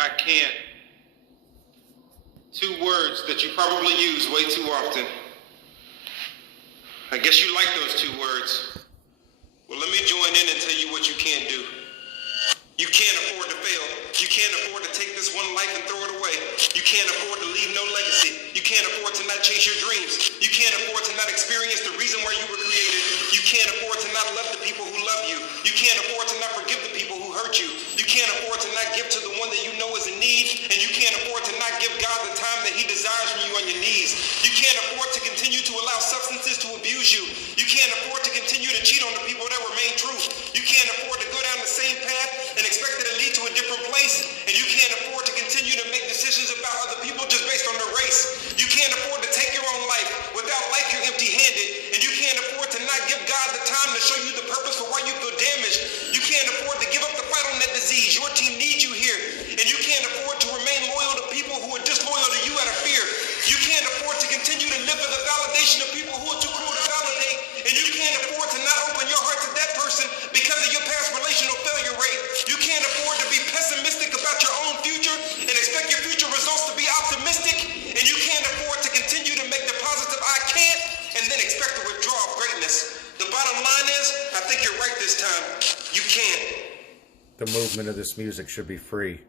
I can't. Two words that you probably use way too often. I guess you like those two words. Well, let me join in and tell you what you can't do. You can't afford to fail. You can't afford to take this one life and throw it away. You can't afford to leave no legacy. You can't afford to not chase your dreams. You can't afford to not experience the reason why you were created. You can't afford to not love the people who love you. You can't afford to not forgive the people who hurt you. You can't afford to not give to the one that you know is in need. And you can't afford to not give God the time that he desires from you on your knees. You can't afford to continue to allow substances to abuse you. You can't afford to continue to cheat on the people that remain true. You can't afford to go down the same path and expect it to lead to a different place. And you can't afford to continue to make decisions about other people just based on their race. You can't afford to take your own life. Without life, you're empty-handed. And you can't afford to not give God the time to show you the purpose for why you feel damaged. You can't afford to give up the fight on that disease. Your team needs you here. And you can't afford to remain loyal to people who are disloyal to you out of fear. You can't afford to continue to live for the validation of people who are too cruel to validate. And you can't afford to not open your heart to that person because of your past relational failure rate. You can't afford to be pessimistic about your own future and expect your future results to be optimistic. And you can't afford to continue to make the positive I can't and then expect a withdrawal of greatness. The bottom line is, I think you're right this time. You can't. The movement of this music should be free.